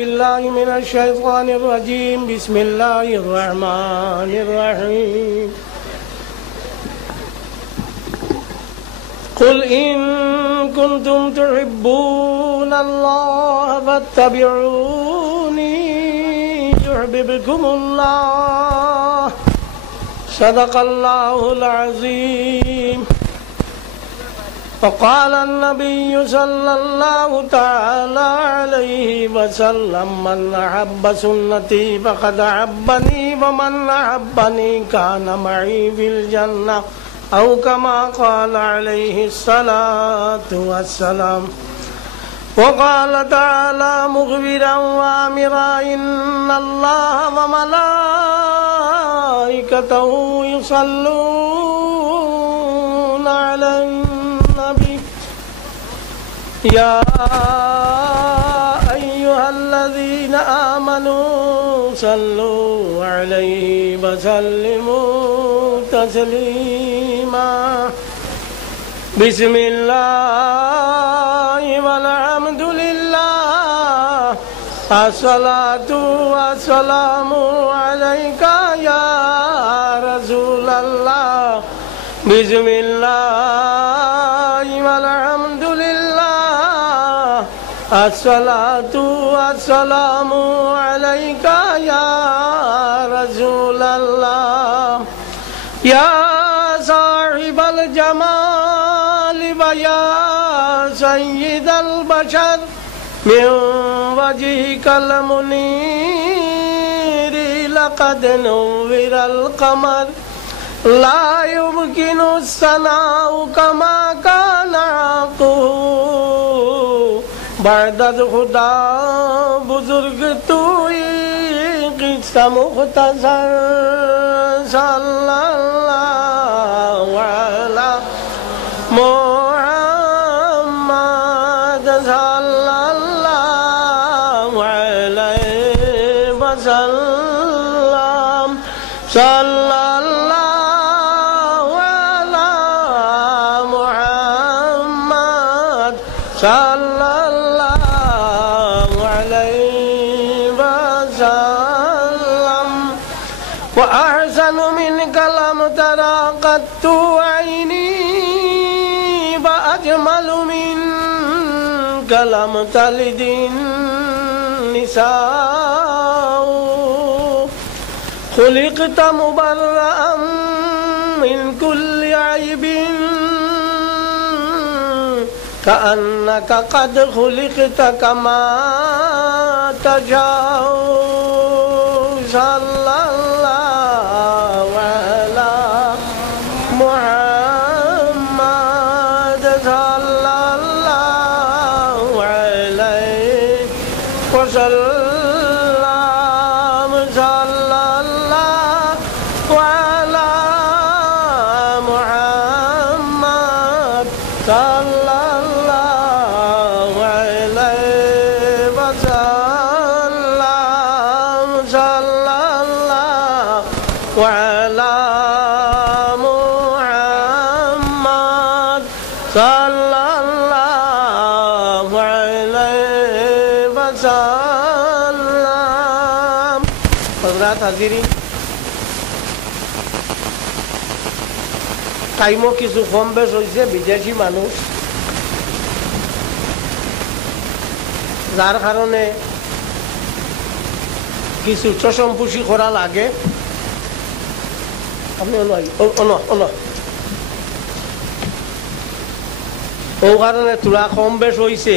بالله من الشيطان الرجيم بسم الله الرحمن الرحيم قل إن كنتم تحبون الله فاتبعوني يحببكم الله صدق الله العظيم وقال النبي صلى الله تعالى عليه وسلم من أحب سنتي فقد أحبني ومن أحبني كان معي في الجنة أو كما قال عليه الصلاة والسلام وقال تعالى مخبرا وآمرا إن الله وملائكته يصلون على النبي يا أيها الذين آمنوا صلوا عليه وسلموا تسليما بسم الله والحمد لله الصلاة والسلام عليك يا رسول الله بسم الله والحمد لله الصلاة والسلام عليك يا رسول الله يا صاحب الجمال ويا سيد البشر من وجهك المنير لقد نور القمر لا يمكن الثناء كما كان حقه بعد خدا بزرگ توئی قصہ مختصر صلی اللہ علی محمد صلی اللہ علیہ وسلم صلی اللہ علی محمد صلی اللہ علیہ وسلم وأحسن منك لم ترى قط عيني وأجمل منك لم تلد النساء خلقت مبرأ من كل عيب كأنك قد خلقت كما تشاء صلى الله على محمد صلى الله عليه وسلم صلى الله على محمد صلى الله عليه وسلم صلى الله على محمد صلى الله عليه وسلم حضرات حاضرین টাইমও কিছু কম বেশ হয়েছে বিদেশি মানুষ যার কারণে কিছু চশমপুষি করা লাগে আপনি ও কারণে তোরা কম বেশ হয়েছে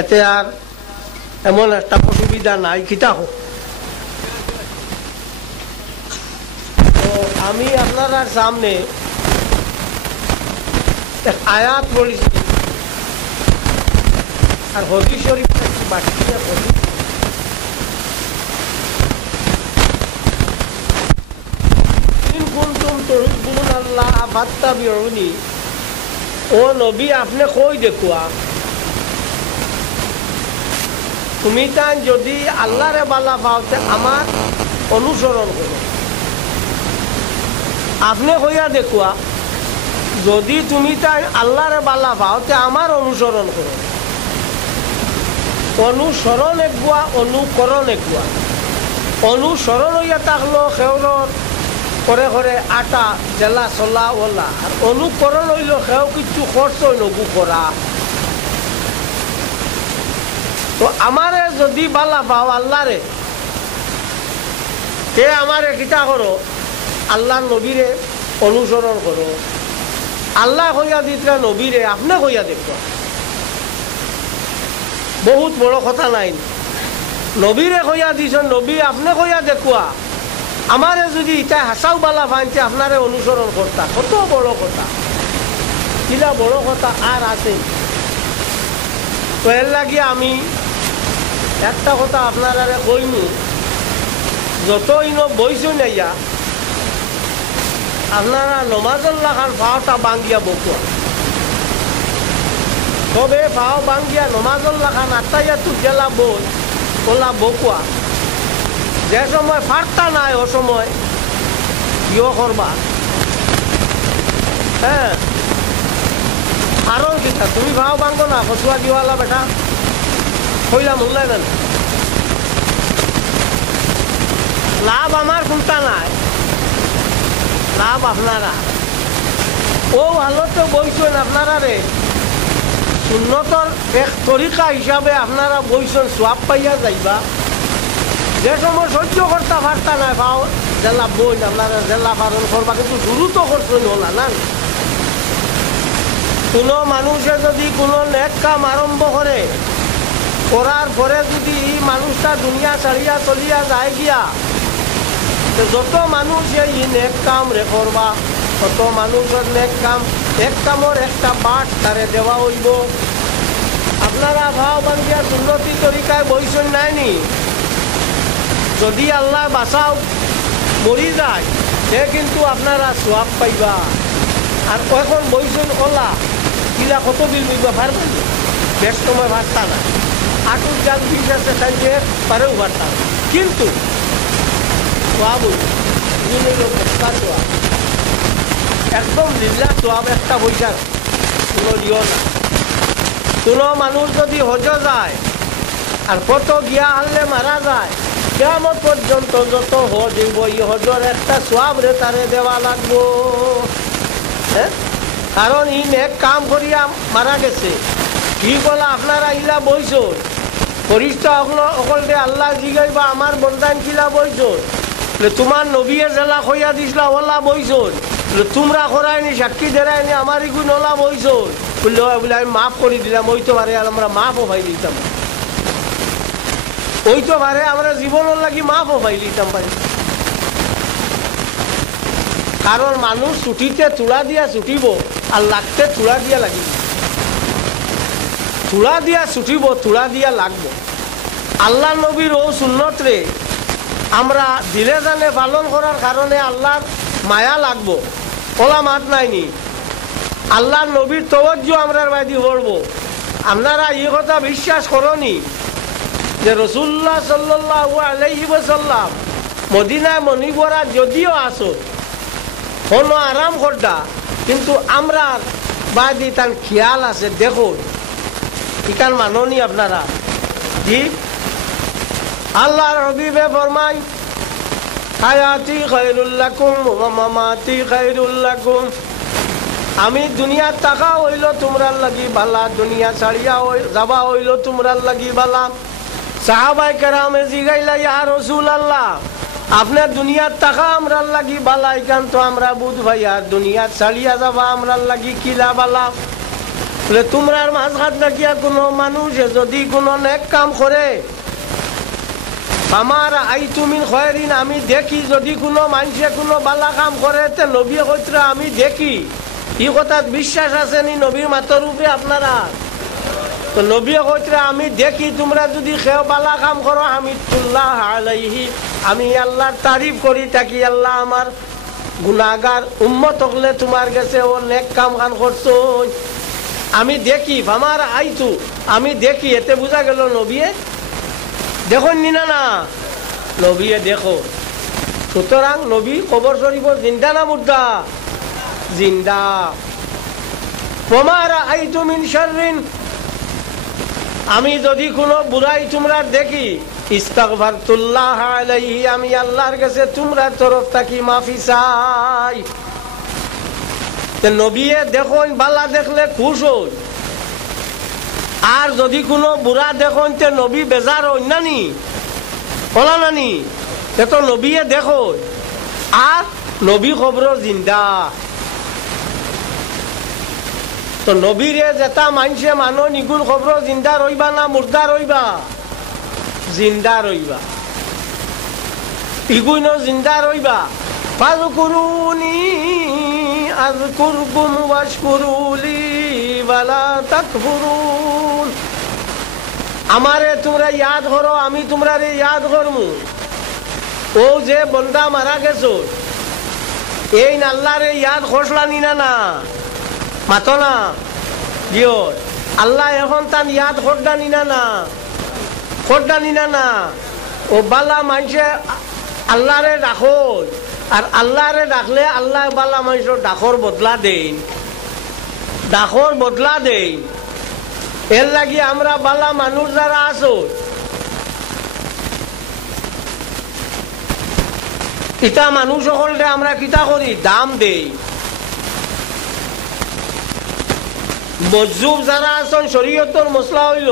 এতে আর এমন একটা অসুবিধা নাই কিতা হোক তো আমি আপনার সামনে এক আয়াত পড়েছি আর হদিস শরীফ বাকি কুনতুম তুহিব্বুনা আল্লাহ ফাত্তাবিউনি ও নবী আপনি কই দেখুয়া তুমি তাই যদি আল্লাহরে বালা পাওতে আমার অনুসরণ করো আপনি কইয়া দেখুয়া যদি তুমি তাই আল্লাহরে বালা পাও তে আমার অনুসরণ করো অনুসরণ একগুয়া অনুকরণ একগুয়া। অনুসরণ হইয়া থাকলো খেউরর করে করে আটা জেলা চলা ওলা, আর অনুকরণ হইল সেও কিছু খরচ নগু করা। তো আমারে যদি বালা পাও আল্লাহরে, তে আমারে কিতা করো, আল্লাহর নবীরে অনুসরণ করো। আল্লাহ হইয়া দিতরা নবীরে আপনি হইয়া দেখো, বহুত বড় কথা নাই। নবীরে হইয়া দিছ, নবী আপনি হইয়া দেখুয়া। আমারে যদি ইটা হাসাও বালা ভাঙছে আপনারে অনুসরণ করতা, কত বড় কথা, কিলা বড় কথা আর আছে। তো এর লাগিয়ে আমি একটা কথা আপনারা কইনি, যত ইনো বইছো নাইয়া আপনারা নমাজল্লা খান পাওটা বাঙ্গিয়া বকুয়া, তবে পাও বাঙ্গিয়া নমাজল্লা খান আত্মাইয়া তু জেলা বই ওলা বকুয়া। যে সময় ফার্তা নাই ও সময় ইয়ে করবা। হ্যাঁ, কারণ কিতা তুমি ভাও বাঙ্গো না ফসুয়া দিওয়ালা বেটা কইলাম উল্লাই না, লাভ আমার কোনটা নাই, লাভ আপনারা। ও হালতে বইছেন আপনারা রে সুন্নতর এক তরিকা হিসাবে আপনারা বইছেন, সোয়াব পাইয়া যাইবা। যে সময় সহ্য করতে পারতা নাই পাও জেলা বই আপনারা জেলা পালন করবা, কিন্তু শুরু তো করছেন হলা না। কোনো মানুষে যদি কোনো নেক কাম আরম্ভ করে, করার পরে যদি এই মানুষটা দুনিয়া ছাড়িয়া চলিয়া যায় গিয়া, যত মানুষ এই নেক কাম রে করবা, তত মানুষের নেক কাম এক কামর একটা বাট তারে দেওয়া হইব। আপনারা ভাও বান্ধিয়া উন্নতি তরিকায় বইছেন নাইনি, যদি আল্লাহ বাঁচাও মরি যায় সে কিন্তু আপনারা সোয়াব পাইবা। আর এখন বইছেন ওলা কিলা কত বিল পাইবা পারবেন, বেশ সময় ভারতা না, আটুর জাল বিষ আছে তাইলে পারেও ভারতা না, কিন্তু সোয়াব একদম লিল্লা সোয়াব একটা পয়সা কোনো দিও না। কোনো মানুষ যদি হজ যায় আর কত গিয়া হারলে মারা যায়, কিয়ামত পর্যন্ত যত হজ হইব এই হজর একটা সোয়াব রে তারে দেওয়া লাগবো। হ্যাঁ, কারণ ই নেক কাম করিয়া মারা গেছে। কি বলা আপনারা ইলা বইছন ফরিস্তা অকলতে আল্লাহ জিগাইবা আমার বন্দান কিলা বইছন, তোমার নবীয়ে জেলা খইয়া দিছিলা ওলা বইছন, তোমরা করায়নি সাক্ষী দেরায়নি আমার ইগুন ওলা বইছন বললে বলে আমি মাফ করে দিলাম। ওই তো পারে আমরা মাফও পাই দিতাম, ওই তো পারে আমরা জীবনের লাগি মাফও পাই দিতাম পারি। কারণ মানুষ ছুটিতে চূড়া দিয়া ছুটিব আর লাগতে চূড়া দিয়া লাগিব, চূড়া দিয়া ছুটিব চূড়া দিয়া লাগবো। আল্লাহ নবীর ও সুন্নত রে আমরা দিলে জানে পালন করার কারণে আল্লাহর মায়া লাগবো, ওলা মাত নাইনি। আল্লাহ নবীর তওয়াজ্জু আমরার বাইদি পড়বো। আপনারা এই কথা বিশ্বাস করনি যে রাসূলুল্লাহ সাল্লাল্লাহু আলাইহি ওয়াসাল্লাম মদিনায় মনিবরা যদিও আসো কোনো আরাম করতা, কিন্তু আমরা বাইদি তার খেয়াল আছে। দেখুন ইকান মাননি আপনারা ঠিক। আল্লাহর হাবিবে ফরমায় হায়াতি খায়রুল লাকুম ওয়া মামাতি খায়রুল লাকুম, আমি দুনিয়া টাকা হইল তোমরার লাগি বালা, দুনিয়া ছাড়িয়া যাবা হইল তোমরার লাগি বালা। সাহাবায়ে কেরামে জিগাইলা ইয়া রাসূলুল্লাহ আপনার দুনিয়ার টাকা আমরার লাগি বালা, ইকান তো আমরা বুঝ ভাই আর দুনিয়া ছাড়িয়া যাবা আমরার লাগি কিলা বালা। বলে তোমরার মাঝখান থাকিয়া কোনো মানুষে যদি কোনো নেক কাম করে, আমার আইতুমিন খয়রিন, আমি দেখি যদি কোনো মানুষে কোনো বালা কাম করে তে নবী কইতরা আমি দেখি। এই কথাত বিশ্বাস আছে নি নবীর মাতর রূপে আপনারা? তো নবী কইতরা আমি দেখি, তোমরা যদি কেউ বালা কাম করো হামিদুল্লাহ আলাইহি, আমি আল্লাহর তারিফ করি থাকি, আল্লাহ আমার গুনাহগার উম্মত হলে তোমার কাছে ও নেক কাম খান করছো আমি দেখি। আমার আইতু আমি দেখি, এতে বোঝা গেল নবীয়ে দেখুন নি না নবীয়ে দেখো। সুতরাং নবী কবর শরীফ জিন্দা না মুর্দা? জিন্দা। ওমা রাআইতু মিন শাররিন, আমি যদি কোনো বুড়াই তোমরা দেখি ইস্তাগফারতুল্লাহ আলাইহি, আমি আল্লাহর কাছে তোমরা তরফ থাকি মাফি চাই। নবীয়ে দেখুন বালা দেখলে খুশ হই, আর যদি কোনো বুড়া দেখুন তে নবী বেজার হই নানি বলা নানি, তো নবীয়ে দেখো আর নবী খবর জিন্দা। তো নবীরে যেটা মানছে মানো নিগুণ খবর জিন্দা রইবা না মুর্দা রইবা? জিন্দা রইবা। ইগুণ জিন্দা রইবা। ফাযকুরুনি আযকুরকুম ওয়াশকুরুলি ওয়ালা তাকফুরুন। আমারে তোমরা ইয়াদ করো, আমি তোমরা ইয়াদ করমু। ও যে বন্দা মারা গেছো এই আল্লাহরে ইয়াদ খসলানি না না মাতো না জিও আল্লাহ এখন তার ইয়াদ খোরদানি না না খোরদানি না না। ও বালা মানুষে আল্লাহরে ডাকো, আর আল্লাহরে ডাকলে আল্লাহ বালা মানুষের ডাকর বদলা দেন, ডাকর বদলা দেন। এর লাগি আমরা বালা মানুষ যারা আছো ইটা মানুষ সকলকে আমরা কিতা করি দাম দেই। মজুব যারা আছেন শরীয়তের মশলা হইল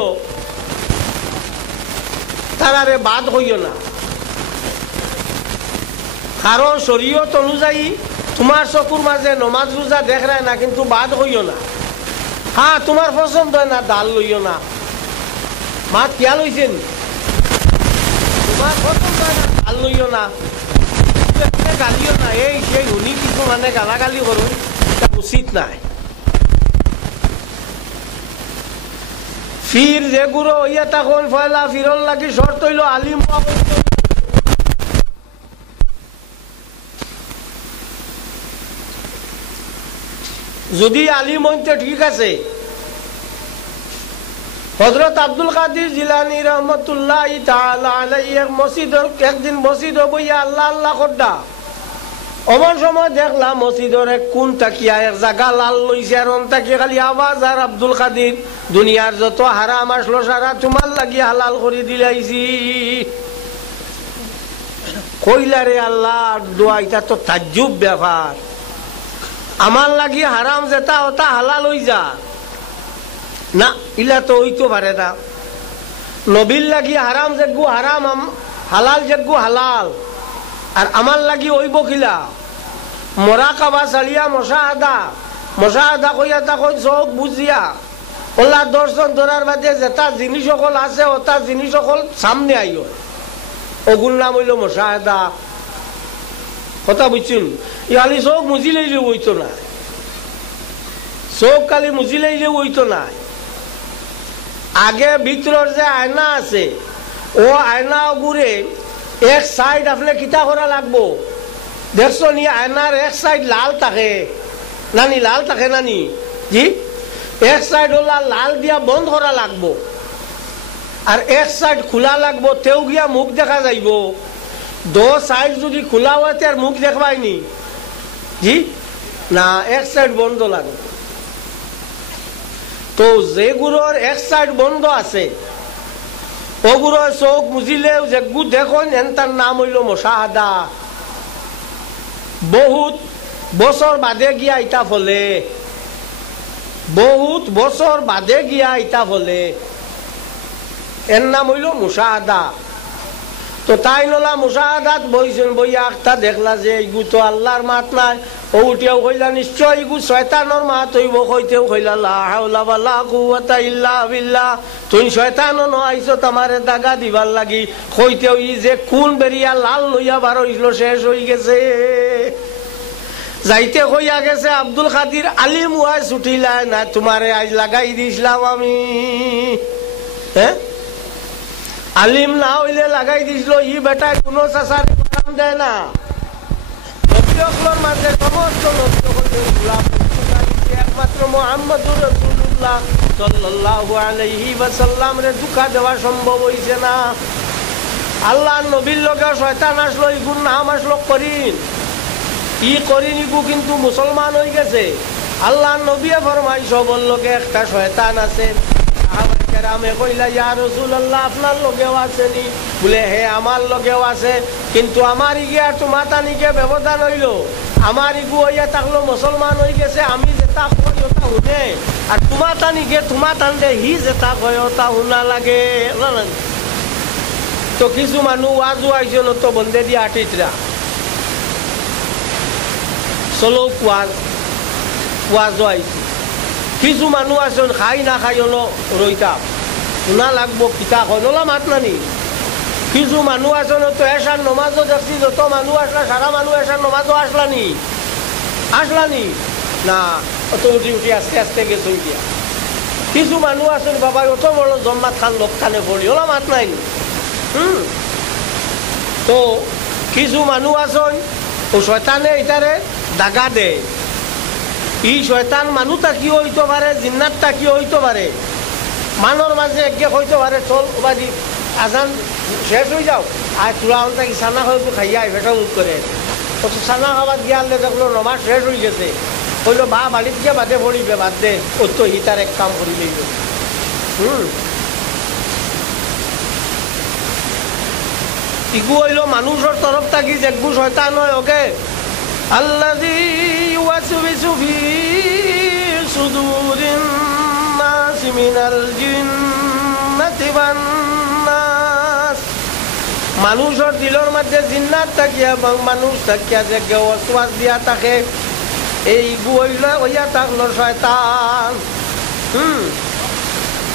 তারারে বাদ হইও না, কারণ শরীয়ত অনুযায়ী তোমার চকুর মাঝে নমাজ রোজা দেখায় না, কিন্তু বাদ হইও না। হ্যাঁ তোমার পছন্দ হয় না ডাল লইও না, মাত খেয়াল হইছেন, তোমার পছন্দ হয় না ডাল লইও না, গালিও না। এই সেই শুনি কিছু মানে গালাগালি করো, এটা উচিত নাই। ফির যেগুলো হইয়া তখন ফয়লা ফিরল লাগি শর্ত হইল আলিম। যদি আলিম হইতে ঠিক আছে। হযরত আব্দুল কাদের জিলানী রহমতুল্লাহ তাআলা আলাইহি মসজিদের একদিন মসজিদ বইয়া আল্লাহ আল্লাহ করডা। অমন সময় দেখলাম মসজিদের এক কোন তাকিয়া এক জায়গা লাল লইছে, আর তাকিয়া খালি আওয়াজ আর আব্দুল কাদের দুনিয়ার যত হারাম আসলো সারা তোমার লাগি হালাল করে দিলাইছি। কইলারে আল্লাহ দোয়া, এটা তো তাজ্জুব ব্যাপার। আমার লাগি হারাম যেটা ওটা হালাল হই যা না, ইলা তো হইতে পারে না। নবীর লাগি হারাম যেগু হারাম, হালাল যেগু হালাল, আর আমার লাগি ওইব কিলা মোরাকাবা চালিয়া মশাহাদা কইয়া তখন চোখ বুঝিয়া ওলা দর্শন ধরার বাদে যেটা জিনিস সকল আছে ওটা জিনিস সকল সামনে আইও, ওগুর নাম হইল মশাহাদা। কথা বুঝছেন? খালি চোখ মুজিলেইলে হইতো না, চোখ খালি মুজিলেইলে হইতো না। আগে ভিতরের যে আয়না আছে ও আয়না ঘুরে এক সাইড আপনি কিতা করা লাগবো দেখছো নি, আয়নার এক সাইড লাল থাকে নানি, লাল থাকে নানি জি, এক সাইড ওলা লাল দিয়া বন্ধ করা লাগবো, আর এক সাইড খোলা লাগবো, তেও গিয়া মুখ দেখা যাইব। দো সাইড যদি খোলা হয় তার মুখ দেখবাইনি জি না, এক সাইড বন্ধ লাগবে। তো যেগুলোর এক সাইড বন্ধ আছে ওগুলো চোখ মুজিলেও যেগু দেখুন এনতার নাম হইল মশাহাদা। বহুত বছর বাদে গিয়া ইটা ফলে, বহুত বছর বাদে গিয়া ইটা ফলে, এর নাম হইল মুশাহাদা। তো তাই নলা মুশাহাদাত বইছেন, বইয়া একটা দেখলা যে এইগু তো আল্লাহর মাত নাই, ও উঠিয়াও কইলা নিশ্চয় এইগু শয়তানোর মাত হইব, কইতেও কইলা লা হাওলা ওয়ালা কুওয়াতা ইল্লা বিল্লাহ, তুই শয়তানও ন আইছো তোমারে দাগা দিবার লাগি, কইতেও ই যে কোন বেরিয়া লাল লইয়া বার হইল শেষ হই গেছে। যাইতে কইয়া গেছে আব্দুল কাদের আলিম ওয়াই ছুটিলা না, তোমারে আজ লাগাই দিছিলাম আমি। হ্যাঁ আলিম না হইলে লাগাই দিছিল, ই বেটা কোনো চাচার নাম দেয় না। নবীর মাঝে সমস্ত একমাত্র মুহাম্মদুর রাসূলুল্লাহ সাল্লাল্লাহু আলাইহি ওয়াসাল্লাম রে দুঃখা দেওয়া সম্ভব হইছে না। আল্লাহ নবীর লগে শয়তান আসলো, ইগুর নাম আসলো করিন, ই করিন ইগু কিন্তু মুসলমান হয়ে গেছে। আল্লাহ নবী ফরমাইশ বলল একটা শয়তান আছে, কেরামে কইলা ইয়া রাসূলুল্লাহ আপনার লগেও আছেনি? বলে হে আমার লগেও আছে, কিন্তু আমার ইগিয়া তোমার তানিকে ব্যবধান হইল, আমার ইগু হইয়া থাকলো মুসলমান হয়ে গেছে, আমি যেটা কই ওটা শুনে, আর তোমার তানিকে তোমার টানতে হি যেটা কয় ওটা শুনা লাগে। তো কিছু মানুষ ওয়াজও আইসন তো বন্ধে দিয়ে আটিতরা চলো ওয়াজও আইছে। কিছু মানুষ আছেন খাই না খাই হলো রইতাম শুনা লাগবো কিতা কয় নলা মাত নানি। কিছু মানুষ আছেন তো এসার নমাজও দেখছি, যত মানুষ আসলা সারা মানুষ এসার নমাজও আসলানি না, অত উঠি উঠি আস্তে আস্তে গেছে দিয়া। কিছু মানুষ আছেন বাবা অত বড় জম্মাত খান লোক খানে পড়ি ওলা মাত নাই। তো কিছু মানুষ আছেন ও শয়তানে এটারে দাগা দেয়। ই শয়তান মানুষ তাকি হইতে পারে, জিন্নাত তাকি হইতে পারে, মানর মাঝে একে হইতে পারে চল বাদি আজান শেষ হয়ে যাও আর তোরা তাকে সানা হয়তো খাইয়া ভেটা মুখ করে অত সানা খাবার গিয়ালে দেখলো নমাজ শেষ হয়ে গেছে, কইলো বা বাড়িত গিয়ে বাদে পড়িবে, বাদ দে ও তো হিতার এক কাম করি লইল। ইগু হইল মানুষের তরফ থাকি যেগু শয়তান হয় ওকে আল্লাযী ইউওয়াসওয়িসু ফী সুদুরিন নাস মিনাল জিন্নাতি ওয়ান নাস। মানুষের দিলের মধ্যে জিন্নাত থাকিয়া এবং মানুষ থাকিয়া যে ওয়াসওয়াস দিয়া থাকে, এই ইগু হইল হইয়া থাকলো শয়তান।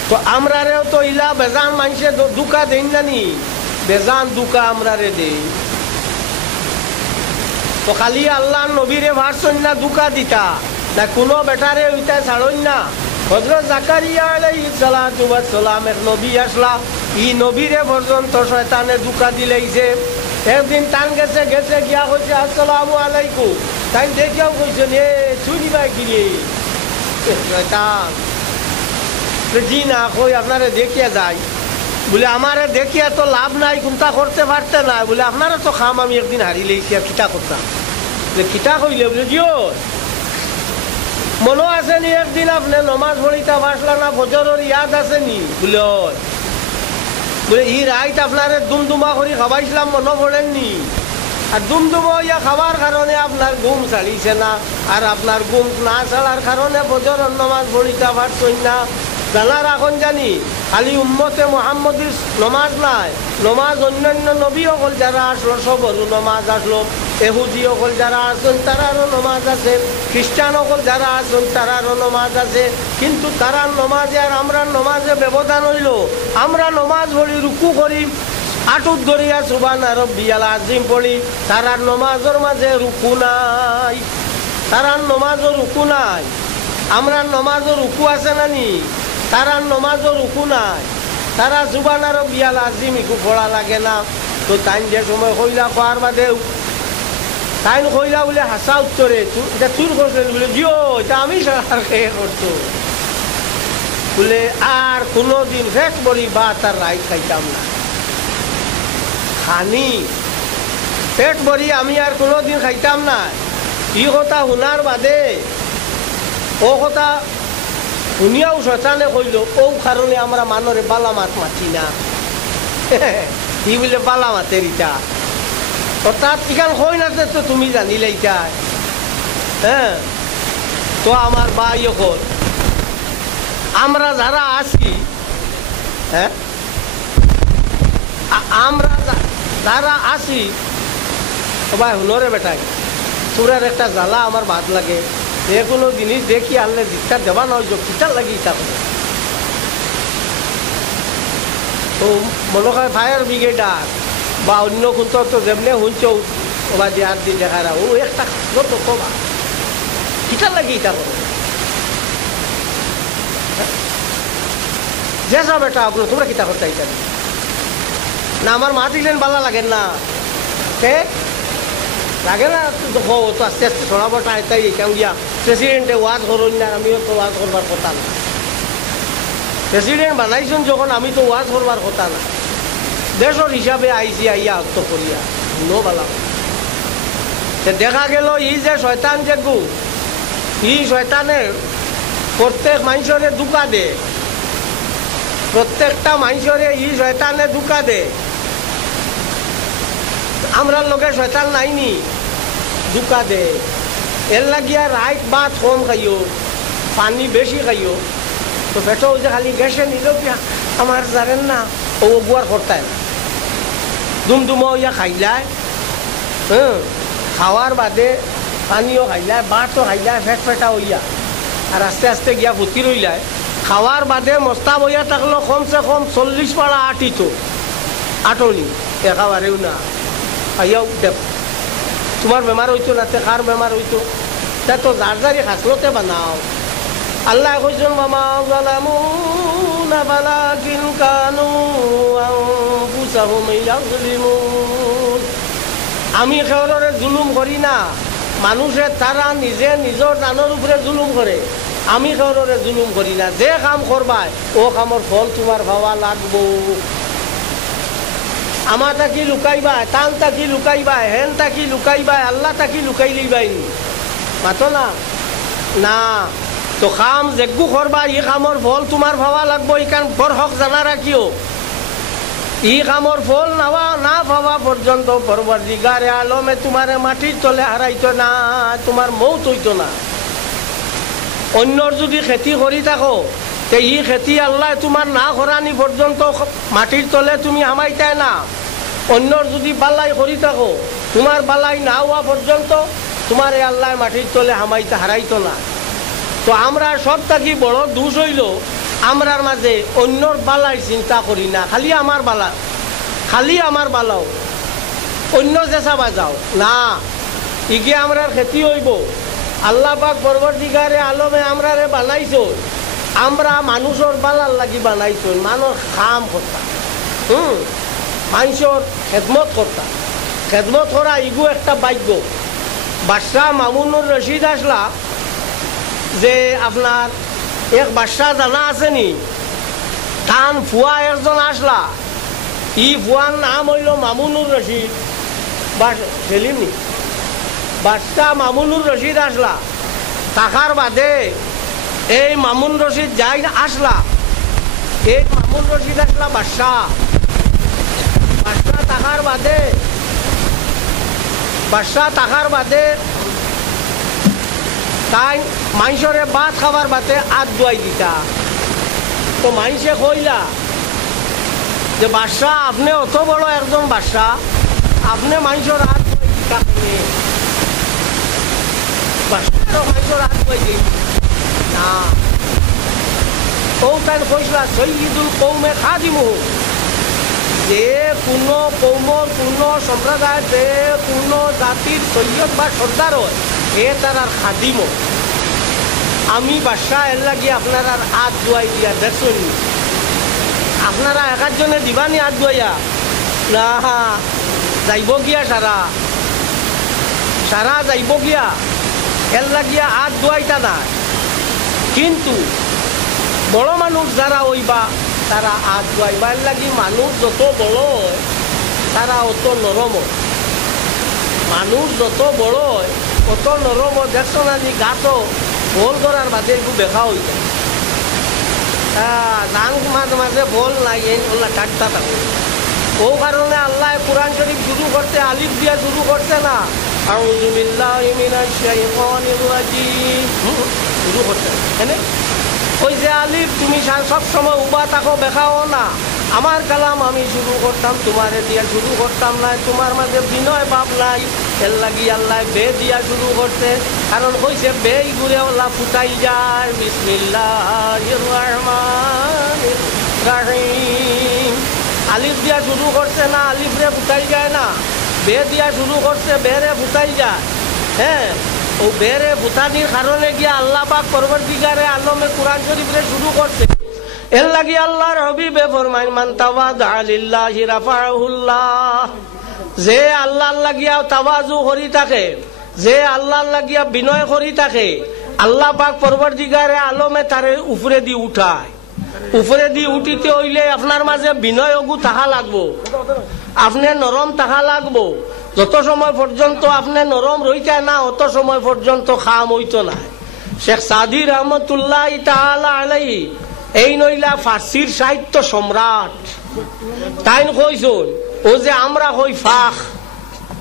তো আমরারেও তো ইলা বেজান মানুষে দুকা দেন নানি, বেজান দুকা আমরা রে দেই। তো খালি আল্লাহ নবীরে ভারছেন না দুকা দিতা না, কোনো বেটারে ওইটা ছাড়ন না। হযরত জাকারিয়া আলাইহিস সালাতু ওয়াস সালাম এক নবী আসলা, ই নবীরে পর্যন্ত শয়তানে দুকা দিলেইছে। একদিন টান গেছে গিয়া কইছে আসসালামু আলাইকুম, তাই দেখিয়াও কইছেন এ শুনিবা কি রে শয়তান জি না কই আপনারে দেখিয়া যাই। বলে আমারে দেখিয়া তো লাভ নাই, কোনটা করতে পারতে না, বলে আপনারা তো খাম আমি একদিন হারি লেছি আর কিতা করতাম। বলে কিতা কইলে? বলে জিও মনো আসেনি একদিন আপনি নমাজ পড়িতা বাসলা না, ফজরের ইয়াদ আসেনি? বলে ই রাইত আপনারে দুমদুমা করি খাবাইছিলাম মনে পড়েননি? আর দুমদুমা ইয়া খাওয়ার কারণে আপনার ঘুম ছাড়িছে না, আর আপনার ঘুম না ছাড়ার কারণে ফজরের নমাজ পড়িতা পারছেন না। জানার এখন জানি খালি উম্মতে মুহাম্মদীর নমাজ নাই, নমাজ অন্যান্য নবী সকল যারা আসলো সবরও নমাজ আসলো, এহুদি সকল যারা আসেন তারারও নমাজ আছে, খ্রিস্টান সকল যারা আসেন তারারও নমাজ আছে। কিন্তু তারার নমাজে আর আমরা নমাজে ব্যবধান হইল, আমরা নমাজ পড়ি রুকু করি আটুত ধরিয়া সুবহানা রাব্বিয়াল আযীম পড়ি, তারার নমাজের মাঝে রুকু নাই, তারার নমাজও রুকু নাই। আমরা নমাজও রুকু আছে নানি, তারার নমাজও রুকু নাই, তারা সুবহানা রাব্বিয়াল আযীম ইকু পড়া লাগে না। তো তাই যে সময় কইলা খোয়ার বাদেও তাই কইলা বলে হাসা উত্তরে এটা তুই করছেন? বলে জিও এটা আমি সার খেয়ে করতো। বলে আর কোনোদিন ফেট বড়ি বা তার রাই খাইতাম না, খানি পেট ভরি আমি আর কোনোদিন খাইতাম না। ই কথা শুনার বাদে ও কথা শুনিয়াও শয়তানে কইল ও কারণে আমরা মানরে বালা মাত মাতি না। ই বলে বালা মাতের ইটা অর্থাৎ ইখান কই না তো তুমি জানিলে ইটা। হ্যাঁ, তো আমার ভাই হল আমরা যারা আছি, হ্যাঁ আমরা যারা আছি সবাই হুনরে বেটাই চুরের একটা জ্বালা আমার ভাত লাগে, যে কোনো জিনিস দেখি আনলে দীক্ষা দেওয়া নয় কিটার লাগে ইটা করে। তো মনে হয় ফায়ার ব্রিগেডার বা অন্য কোথাও তো যেমনি শুনছ ওবা দিয়ে হাত দিয়ে দেখা ও একটা তো কবা কিটার লাগে ইটা করে। যে সব এটা আপনার তোমরা কিতা করতে ইটা না আমার মা দিলেন বালা লাগেন না কে লাগে না তো আস্তে আস্তে ছড়াবো তাই কেউ গিয়া প্রেসিডেন্টে ওয়াজ করুন না, আমিও তো ওয়াজ করবার কথা না। প্রেসিডেন্ট বানাইছেন যখন আমি তো ওয়াজ করবার কথা না, দেশের হিসাবে আইসি আইয়া আত্ম করিয়া নো বালা। দেখা গেল ই যে শয়তান যে গু ই শয়তানের প্রত্যেক মানুষের দুকা দে, প্রত্যেকটা মানুষের ই শয়তানে ধোঁকা দে। আমরা লোকে শয়তান নাইনি, ধোঁকা দে। এর লাগিয়া রাইত ভাত কম খাইও, পানি বেশি খাইও। তো পেটো যে খালি গ্যাসে নিল কি আমার জানেন না ও গুয়ার করতায় না, দুমদুমা ইয়া খাইলায়, খাওয়ার বাদে পানিও খাইলায়, ভাতও খাইলায়, ফেট ফেটা হইয়া আর আস্তে আস্তে গিয়া ভুতি রইলায়। খাওয়ার বাদে মস্তা বইয়া থাকলো কমসে কম 40 পাড়া আটিত আটনি একেবারেও না। আইয়াও দেখ তোমার বেমার হইতো না, কার বেমার হইতো, তা তো যার যারি খাসলতে বানাও। আল্লাহ কইছেন মামা যালামুনা বালাকিন কানু আনফুসাহুম ইয়াযলিমুন। আমি কেউরে জুলুম করি না, মানুষের তারা নিজে নিজের দানের উপরে জুলুম করে। আমি কেউরে জুলুম করি না। যে কাম করবাই ও কামর ফল তোমার ভাবা লাগবো। আমার তাকি লুকাইবাই, তান তাকি লুকাইবাই, হেন তাকি লুকাইবাই, আল্লাহ তাকি লুকাই লইবাই মাতো না না। তো কাম যেগু করবা ই কামর ফল তোমার ভাবা লাগবো। ইকান বর হক জানা রাখিও, ই কামর ফল নাওয়া না পাওয়া পর্যন্ত পরবর্তীকারে আলমে তোমারে মাটির তলে হারাইতো না, তোমার মৌত হইতো না। অন্যর যদি খেতি করি থাকো তে ই খেতি আল্লাহ তোমার না করানি পর্যন্ত মাটির তলে তুমি হামাইতাই না। অন্যর যদি বালাই করি থাকো তোমার বালাই না হওয়া পর্যন্ত তোমার এই আল্লাহ মাটির তলে হামাইতে হারাইতো না। তো আমরা সব থাকি বড় দোষ হইল আমরার মাঝে অন্যর বালাই চিন্তা করি না, খালি আমার বালা, খালি আমার বালাও, অন্য চেঁচা বাজাও না। ইগে আমরার খেতি হইব। আল্লাহ পাক পরবর্তীকারে আলমে আমরারে বানাইছো, আমরা মানুষের বালার লাগি বানাইছো, মানুষ কাম করতাম, মানুষের খেদমত করতাম। খেদমত করা ইগু একটা ভাগ্য। বাদশাহ মামুনুর রশিদ আসলা যে আপনার এক বাদশাহ জানা আসেনি, তান ফুয়া একজন আসলা, ই ফুয়ার নাম হইল মামুনুর রশিদ। সেলিমনি বাদশাহ মামুনুর রশিদ আসলা, থাকার বাদে এই মামুন রশিদ যাই আসলা, এই মামুন রশিদ আসলা বাদশাহ। বাদশাহ থাকার বাদে, বাদশাহ থাকার বাদে তাই মাইসরে ভাত খাবার বাদে হাত ধোয়াই দিতা। তো মাইসে কইলা যে বাদশাহ আপনি অত বড় একজন বাদশাহ, আপনি মাইসর হাত ধোয়াই দিতা, বাদশাহ মাইসর হাত ধোয়াই দিই না। ও তাই কইসলা সৈয়দুল কৌমে খাদিমুহু, যে কোনো কৌমর কোনো সম্প্রদায়, যে কোনো জাতির সৈয়দ বা সর্দার হয় এ তার আর খাদিম। আমি বাদশাহ এর লাগি আপনার আর হাত ধোয়াই দিয়া দেখুন, আপনারা একজনে দিবানি হাত ধোয়াইয়া না, যাইব গিয়া সারা সারা যাইব গিয়া, এর লাগিয়া হাত ধোয়াইতা না। কিন্তু বড় মানুষ যারা হইবা তারা হাত ধোয়াইবা। এর লাগি মানুষ যত বড় হয় তারা অত নরম, মানুষ যত বড় হয় অত নরম। দেখছো না যে গাছও বল করার বাদে একটু দেখা হয়ে যায়, ধান মাঝে মাঝে বল নাই ওলা কাটতা থাকে। ও কারণে আল্লাহ কোরআন শরীফ শুরু করতে আলিফ দিয়া শুরু করতে না, আউযু বিল্লাহি মিনাশ শাইতানির রাজিম শুরু করতে। এনে ওই যে আলিফ তুমি সব সময় উবা তাকো দেখাও না। আমার কালাম আমি শুরু করতাম তোমারে দিয়া শুরু করতাম না, তোমার মাঝে বিনয় ভাব নাই, এর লাগি আল্লাহ বে দিয়া শুরু করতে। কারণ কইছে বে ঘুরে ওলা ফুটাই যায়। বিসমিল্লাহির রহমানির রহিম, আলিফ দিয়া শুরু করছে না, আলিফ রে ফুটাই যায় না, বে দিয়া শুরু করছে, বে রে ফুটাই যায়। হ্যাঁ, ও বেরে ফুটানির কারণে গিয়া আল্লাহ পাক পরবর্তীকারে আলমে কোরআন শরীফে শুরু করছে। এর লাগি আল্লাহর হাবিবে ফরমায় মান তাওয়াদা লিল্লাহি রাফাহুল্লাহ, যে আল্লাহর লাগিয়া তাওয়াজু করি থাকে, যে আল্লাহর লাগিয়া বিনয় করি থাকে, আল্লাহ পাক পরবর্তীকারে আলমে তারে উপরে দি উঠায়। উপরে দি উঠিতে হইলে আপনার মাঝে বিনয় অগু থাকা লাগবো, আপনি নরম থাকা লাগবো। যত সময় পর্যন্ত আপনি নরম রইতে না অত সময় পর্যন্ত খাম হইতো না। শেখ সাদি রহমতুল্লাহ তাআলা আলাইহি এই নইলা ফার্সির সাহিত্য সম্রাট তাই কইছুন ও যে আমরা কই ফাখ,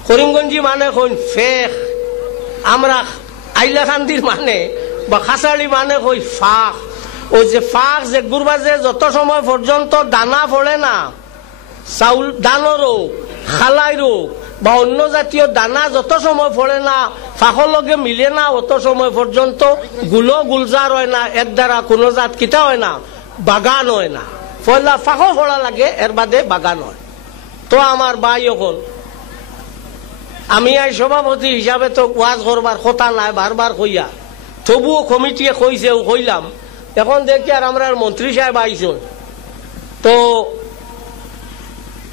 করিমগঞ্জি মানে কই ফেখ, আমরা আইলাকান্দির মানে বা খাসাড়ি মানে কই ফাখ। ও যে ফাখ যে গুরবাজে যত সময় পর্যন্ত দানা পড়ে না, চাউল দানো রোগ, খালাই রোগ বা অন্য জাতীয় দানা যত সময় পড়ে না, ফাঁকর লগে মিলে না, অত সময় পর্যন্ত গুলজার হয় না, এর দ্বারা কোনো জাত কিতা হয় না, বাগান হয় না। পয়লা ফাঁকও পড়া লাগে, এর বাদে বাগান হয়। তো আমার ভাই এখন আমি এই সভাপতি হিসাবে তো ওয়াজ করবার কথা নাই, বারবার কইয়া, তবুও কমিটিয়ে কইছে কইলাম। এখন দেখি আর আমরা মন্ত্রী সাহেব আইসুন, তো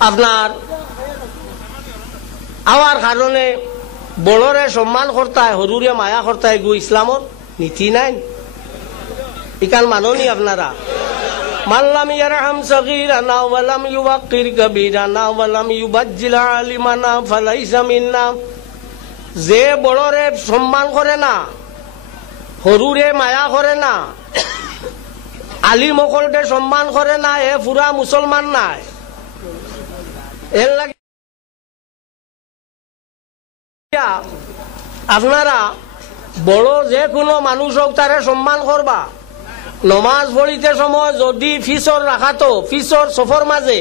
আপনার আমার কারণে বড়রে সম্মান করতায়, হরুরে মায়া করতায়, গু ইসলামর নীতি নাই। ইকাল মাননি আপনারা মাল্লাম ইয়ারহাম সগীরানা ওয়ালাম ইউওয়াক্কির কবীরানা ওয়ালাম ইউবাজ্জিল আলিমানা ফালাইসা মিন্না। যে বড়রে সম্মান করে না, হরুরে মায়া করে না, আলিম সকলকে সম্মান করে না, এ পুরা মুসলমান নাই। এর লাগে আপনারা বড় যে কোনো মানুষ হোক তারে সম্মান করবা। নমাজ পড়িতে সময় যদি ফিসর রাখাতো, ফিসর সফর মাঝে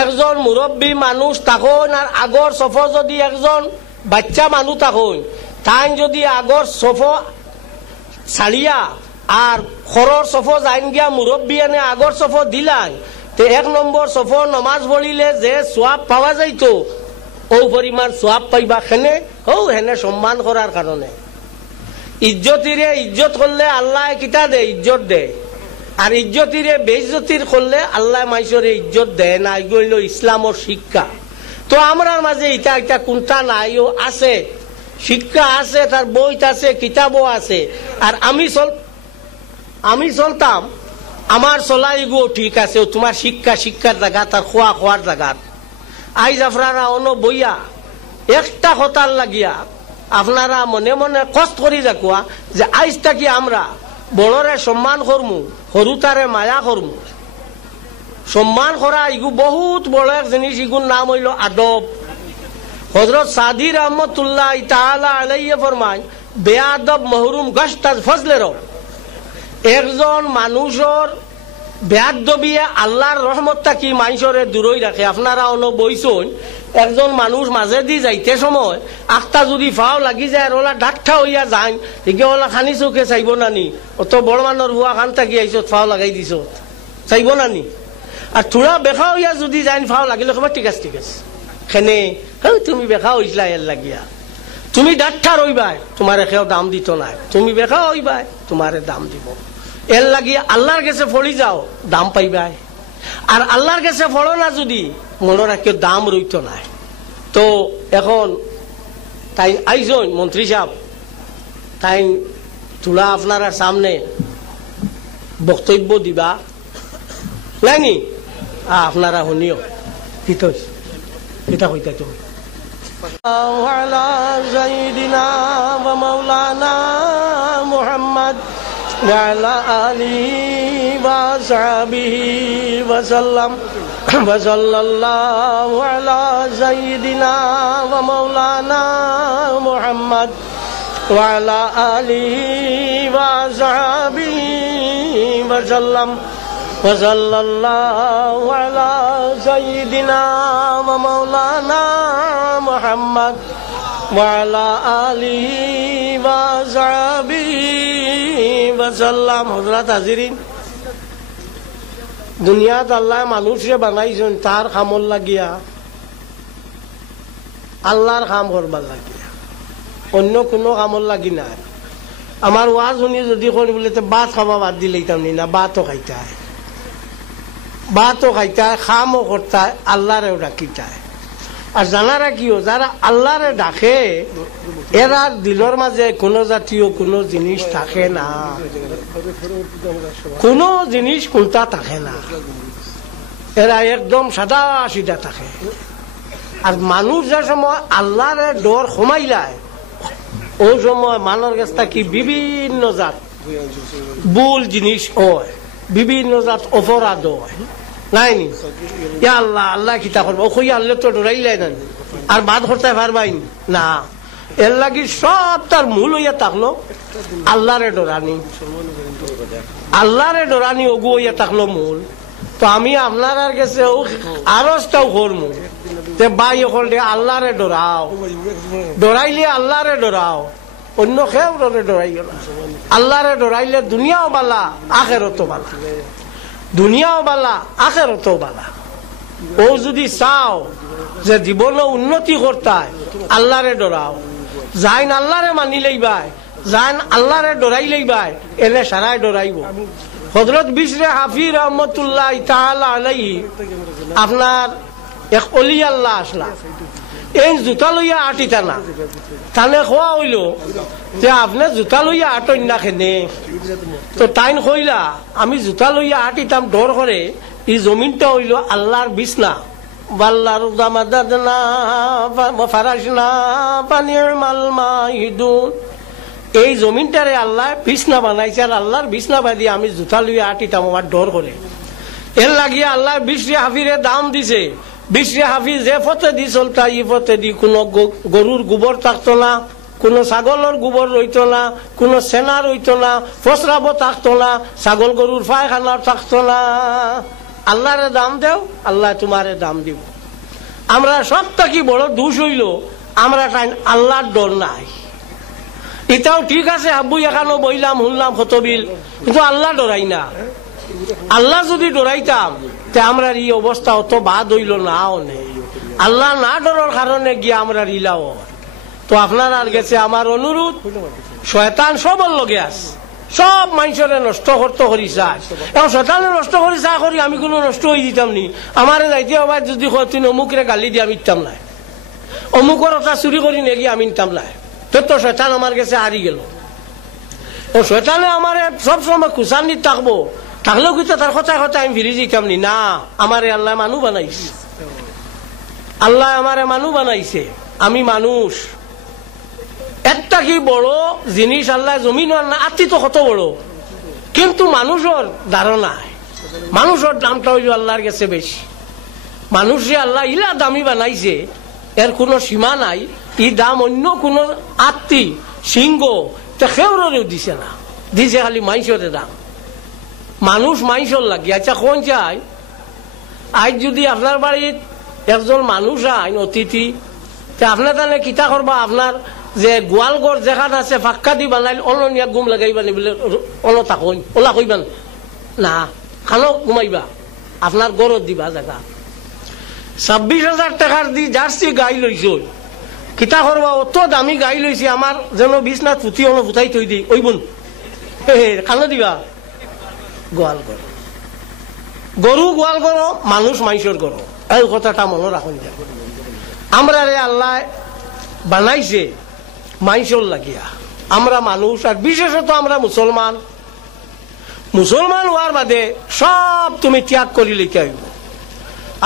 একজন মুরব্বী মানুষ থাকুন আর আগর সফর যদি একজন বাচ্চা মানুষ থাকুন, তাই যদি আগর সফর ছাড়িয়া আর খরর সফর যাইন গিয়া মুরব্বী এনে আগর সফর দিলাই, তো 1 নম্বর সফর নমাজ পড়িলে যে সোয়াব পাওয়া যাইত, ও পরিমাণ সোয়াব পাইবা। হেনে হেনে সম্মান করার কারণে ইজ্জতিরে ইজ্জত করলে আল্লাহ কিতা দে, ইজ্জত দে। আর ইজ্জতিরে বেইজ্জতির করলে আল্লাহ মাইসরে ইজ্জত দেয় না। এগুলো ইসলামর শিক্ষা। তো আমরার মাঝে ইটা ইটা কোনটা নাইও আছে, শিক্ষা আছে, তার বই আছে, কিতাবও আছে। আর আমি চলতাম, আমার চলা এগুলো ঠিক আছে। তোমার শিক্ষার জায়গা, তার খোয়ার জায়গা। আইজ আপনারা অন বইয়া একটা কথার লাগিয়া আপনারা মনে মনে কষ্ট করি রাখুয়া যে আইজ থাকি আমরা বড়রে সম্মান করমু, সরুতারে মায়া করমু। সম্মান করা ইগু বহুত বড় এক জিনিস, ইগুর নাম হইল আদব। হযরত সাদি রহমতুল্লাহ তাআলা আলাইহি ফরমায়, বেআদব মহরুম গশত আজ ফজলের। একজন মানুষের বেয়াদবিয়ে আল্লাহর রহমতটা কি মানুষরে দূরই রাখে। আপনারা অন বইছুন, একজন মানুষ মাঝে দি যাইতে সময় আখটা যদি ফাও লাগি যায়, ওলা ডাকটা হইয়া যায়, একে ওলা খানি চোখে চাইব নানি, অত বড় মানুষ বুয়া খান থাকি আইসত ফাও লাগাই দিছ, চাইব নানি। আর থোড়া বেখা হইয়া যদি যায় ফাও লাগিলে খবর ঠিক আছে, ঠিক আছে, খেনে তুমি বেখা হইসলা এর লাগিয়া, তুমি ডাকটা রইবাই, তোমার একেও দাম দিত নাই। তুমি বেখা হইবাই, তোমারে দাম দিব। এর লাগিয়ে আল্লাহর কাছে ফড়ি যাও, দাম পাইবাই। আর আল্লাহর কাছে ফড়ো না যদি, মনের কেউ দাম রইত নাই। তো এখন তাই আইজন মন্ত্রী সাহেব, তাই তোলা আপনারা সামনে বক্তব্য দিবা নাইনি, আপনারা শুনিও কিতা কইতা তুমি। আলা সাইয়্যিদিনা ওয়া মাওলানা মুহাম্মদ وعلى آله وصحبه وسلم وصلى الله على سيدنا ومولانا محمد وعلى آله وصحبه وسلم وصلى الله على سيدنا ومولانا محمد وعلى آله وصحبه وسلم। হযরত হাজিরিন, দুনিয়াত আল্লাহ মানুষে বানাইছেন তার কামর লাগিয়া, আল্লাহর কাম করবার লাগিয়া, অন্য কোনো কামর লাগি নাই। আমার ওয়াজ শুনি যদি করি বলে ভাত খাওয়া বাদ দিলেই তেমনি না, ভাতও খাইতায়, খামও করতায়, আল্লাহরেও ডাকিতায়। আর জানারা কিও, যারা আল্লাহরে ডাকে এরা দিলের মাঝে কোনো জাতীয় কোনো জিনিস থাকে না, কোনো জিনিস কোনটা থাকে না, এরা একদম সাদা সিধা থাকে। আর মানুষ যে সময় আল্লাহরে ডর কমাইলায়, ওই সময় মানর কাছ থাকি বিভিন্ন জাত ভুল জিনিস হয়, বিভিন্ন জাত অপরাধ হয়, নাই নি? ইয়া আল্লাহ আল্লাহ কিতা করবো, ওই আল্লাহ তো ডরাইলাই না আর বাদ করতে পারবাই না। এর লাগি সব তার মূল হইয়া থাকলো আল্লাহরে ডরানি, আল্লাহরে ডরানি ওগু হইয়া থাকলো মূল। তো আমি আপনার কাছে আরজটাও করবো যে ভাই হলে আল্লাহরে ডরাও, ডরাইলে আল্লাহরে ডরাও, অন্য কেউ ডরাইও না। আল্লাহরে ডরাইলে দুনিয়াও বালা আখেরতো বালা, দুনিয়াও বালা আখেরতো বালা। ও যদি চাও যে জীবনে উন্নতি করতায় আল্লাহরে ডরাও, যাইন আল্লাহরে মানি লইবাই, যাইন আল্লাহরে ডরাই লইবাই, এনে সারাই ডরাইব। হযরত বিশরে হাফি রহমতুল্লাহ তাআলা আলাইহি আপনার এক অলি আল্লাহ আসলা, এই জুতা লইয়া আটিতা না, তানে খোয়া হইল যে আপনি জুতা লইয়া আটন না খেনে। তো তাইন কইলা আমি জুতা লইয়া আটিতাম ডর করে, এই জমিনটা হইল আল্লাহর বিছনা, বাল্লার দামাদাদনা ফারাশনা পানির মাল মাইদুন। এই জমিনটারে আল্লাহ বিছনা বানাইছে, আর আল্লাহর বিছনা বাদি আমি জুতা লইয়া আটিতাম আমার ডর করে। এর লাগিয়ে আল্লাহ বিশরে হাফিরে দাম দিছে। বিশরে হাফি যে ফতে দি চলতা ই ফতে দি কোনো গরুর গোবর থাকতো না, কোনো ছাগলের গোবর রইতো না, কোনো সেনা রইতো না, ফসরাবো থাকতো না, ছাগল গরুর পায়খানার থাকতো না। আল্লাহরে দাম দেও, আল্লাহ তোমারে দাম দিব। আমরা সব থাকি বড় দোষ হইল আমরা আল্লাহর ডর নাই। এটাও ঠিক আছে, আব্বু এখানো বইলাম শুনলাম খতবিল, কিন্তু আল্লাহ ডরাই না। আল্লাহ যদি ডরাইতাম তে আমরা এই অবস্থা অত বাদ হইল না। আল্লাহ না ডরার কারণে গিয়ে আমরা রিলাও। তো আপনার আর গেছে আমার অনুরোধ, শয়তান সবর লগে আছে, সব মানুষের নষ্ট করতে করি চায়। এখন শয়তানে নষ্ট করি চা করি, আমি কোনো নষ্ট হয়ে দিতাম নি। আমার যাইতে আবার যদি তুই অমুকরে গালি দিয়ে আমি নিতাম নাই, অমুকের ওটা চুরি করি নেকি আমি নিতাম নাই। তো শয়তান আমার কাছে হারি গেল। ও শয়তানে আমার সবসময় কুচানি থাকবো, থাকলেও কিন্তু তার কথা কথা আমি ফিরে যেতাম নি। না, আমারে আল্লাহ মানুষ বানাইছে, আল্লাহ আমারে মানুষ বানাইছে, আমি মানুষ। একটা কি বড় জিনিস আল্লাহ জমিন আত্মি তো কত বড়, কিন্তু মানুষের ধারণা, মানুষের দামটা হইল আল্লাহর কাছে বেশি। মানুষে আল্লাহ ইলা দামি বানাইছে, এর কোনো সীমা নাই। এই দাম অন্য কোন আত্মি সিংহ কেউরেও দিছে না, দিছে খালি মাইসের দাম। মানুষ মাইসর লাগে। আচ্ছা কোন চাই, আজ যদি আপনার বাড়ির একজন মানুষ আইন অতিথি, আপনার তাহলে কিতা করবা, আপনার যে গোয়ালঘর যেখান আছে ফাক্কা দি বানাইল অলনিয়া গুম লাগাইবানি বলে অল তাকইন ওলা কইবান না, খানো ঘুমাইবা আপনার গরত দিবা জায়গা। 26,000 টাকার দি জার্সি গাই লইছ, কিতা করবা, অত দামি গাই লইছি, আমার যেন বিছনাথ ফুটি হলো ফুটাই থই দি ওই বোন খানো দিবা। গোয়াল ঘর, গরু গোয়াল করো, মানুষ মাইসর করো, এই কথাটা মনে রাখুন। আমরা রে আল্লাহ বানাইছে মাইসর লাগিয়া, আমরা মানুষ, আর বিশেষত আমরা মুসলমান। মুসলমান হওয়ার বাদে সব তুমি ত্যাগ করি লিখে আইব।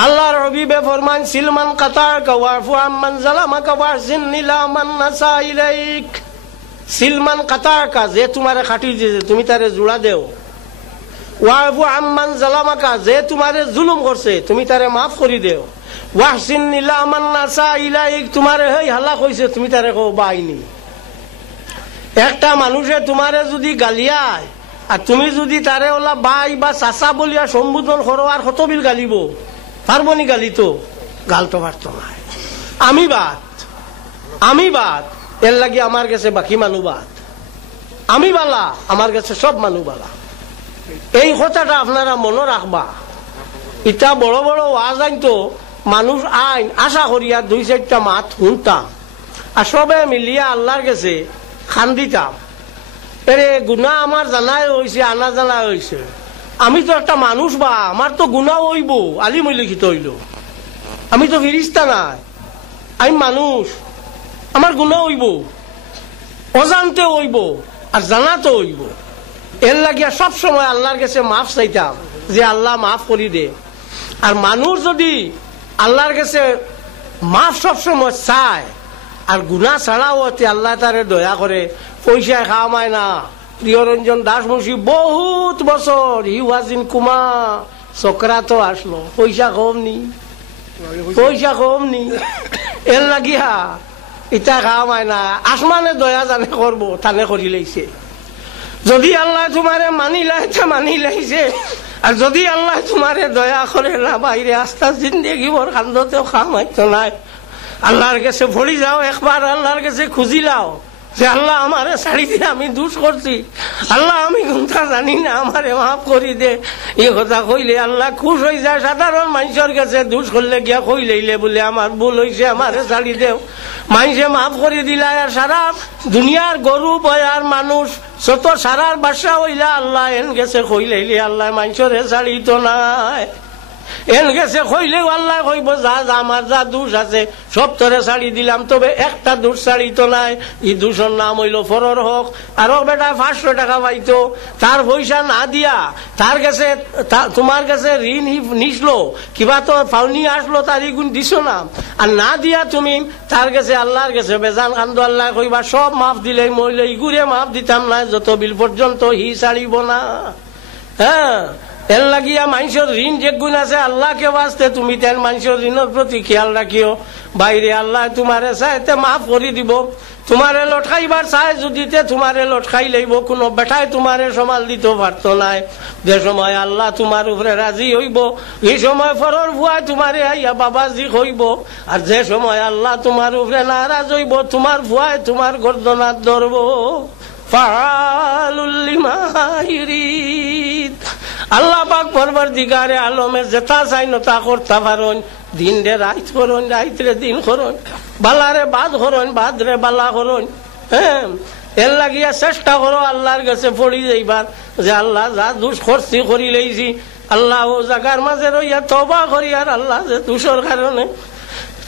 আল্লাহর হাবিবে ফরমান, সিলমান কাতার কাওয়াফু আম্মান জালামাকা ওয়াসিন নিলা মান নাসা ইলাইক। সিলমান কাতার কা, যে তোমারে খাটি দিয়েছে তুমি তারে জোড়া দেও। ওয়াফু আম্মান জালামাকা, যে তোমারে জুলুম করছে তুমি তারে মাফ করি দেও। ওয়াসিন নিলা মান নাসা ইলাইক, তোমারে হেই হাল্লা কইছে তুমি তারে কও বাইনি। একটা মানুষে তোমারে যদি গালিয়ায় আর তুমি যদি তারে ওলা বাই বা চাচা বলিয়া সম্বোধন করো, আর কত বিল গালিব পারবনি? গালি তো গালতো পারত না। আমি বাদ, এর লাগি আমার কাছে বাকি মানুষ বাদ। আমি বালা, আমার কাছে সব মানুষ বালা। এই কথাটা আপনারা মনে রাখবা। ইটা বড় বড় ওয়াজ আইনতো মানুষ আইন আশা করিয়া 2-4টা মাত শুনতাম, আর সবে মিলিয়া আল্লাহর কাছে খান দিতাম, এরে গুনাহ আমার জানাই হয়েছে, আনা জানা হয়েছে। আমি তো একটা মানুষ, বা আমার তো গুনাহ হইব, আলিম লিখিত হইল। আমি তো ফিরিস্তা নাই, আমি মানুষ, আমার গুনাহ হইব, অজান্তে হইব আর জানাতে হইব। এর লাগিয়া সবসময় আল্লাহর কাছে মাফ চাইতাম যে আল্লাহ মাফ করি দে। আর মানুষ যদি আল্লাহর কাছে মাফ সবসময় চায় আর গুনাহ ছাড়াও আল্লাহ তারে দয়া করে, পয়সায় খাওয়ামায় না, প্রিয়রঞ্জন দাস মুন্সি বহুত বছর হি ওয়াজ ইন কুমা, চক্রাতো আসলো, পয়সা কম নি, পয়সা কম নি, এর লাগিয়া ইটা খাওয়ায় না, আসমানে দয়া জানে করবো তানে করি লাইছে। যদি আল্লাহ তোমারে মানি লাইছে মানি লাইছে, আর যদি আল্লাহ তোমারে দয়া করে না, বাইরে আস্তা জিন্দগি ভর কান্দতেও খাওয়াইতো নাই। আল্লাহর কাছে ভরি যাও, একবার আল্লাহর কাছে খুঁজি লাও যে আল্লাহ আমারে ছাড়ি দিয়ে আমি দুষ করছি, আল্লাহ আমি কোনটা জানি না, আমারে মাফ করি দে। এই কথা কইলে আল্লাহ খুশ হয়ে যায়। সাধারণ মানুষের কাছে দুষ করলে গিয়া কই লইলে বলে আমার ভুল হয়েছে, আমারে ছাড়ি দেও, মানুষে মাফ করে দিলা। আর সারা দুনিয়ার গরু বয়ার মানুষ যত সারার বাসা হইলা আল্লাহ এন গেছে কই লইলে আল্লাহ মানুষরে ছাড়ি তো নাই, এন গেছে কইলেও আল্লাহ কইব যা যা আমার যা দোষ আছে সব তোরে ছাড়ি দিলাম, তবে একটা দোষ ছাড়ি তো নাই। এই দোষের নাম হইল ফরর হক। আরো বেটা 500 টাকা পাইতো, তার পয়সা না দিয়া তার কাছে তোমার কাছে ঋণ নিসলো, কিবা তো পাওনি আসলো, তার গুণ দিছো না, আর না দিয়া তুমি তার কাছে আল্লাহর কাছে বেজান কান্দো, আল্লাহ কইবা সব মাফ দিলে মইলে ইগুরে মাফ দিতাম না যত বিল পর্যন্ত হি ছাড়িব না। হ্যাঁ, এর লাগিয়া মানুষের ঋণ যে গুণ আছে আল্লাহকে বাঁচতে তুমি তেন মানুষের ঋণের প্রতি খেয়াল রাখিও। বাইরে আল্লাহ তোমারে চাইতে মাফ করে দিব, তোমারে লটকাইবার চাই যদি তোমারে লটকাই লইব। কোনো বেটায় তোমারে সমাল দিতে পারত নাই। যে সময় আল্লাহ তোমার উপরে রাজি হইব এই সময় ফরর ভুয়ায় তোমারে আইয়া বাবাজি হইব, আর যে সময় আল্লাহ তোমার উপরে নারাজ হইব তোমার ভুয়ায় তোমার গর্দনার ধরব। ফাআলুল লিমা ইউরিদ। আল্লাহ পাক পরবর্তীকারে আলমের যেটা চাই তা করতে পারেন। দিন রে রাইত করুন, রাইত রে দিন করুন, বালারে বাদ করুন, বাদ রে বালা করুন। হ্যাঁ, এর লাগিয়া চেষ্টা করো আল্লাহর কাছে পড়ি যাইবার যে আল্লাহ যা দুষ করছি করি লইছি, আল্লাহ ও জায়গার মাঝে রইয়া তওবা করি, আর আল্লাহ যে দুষর কারণে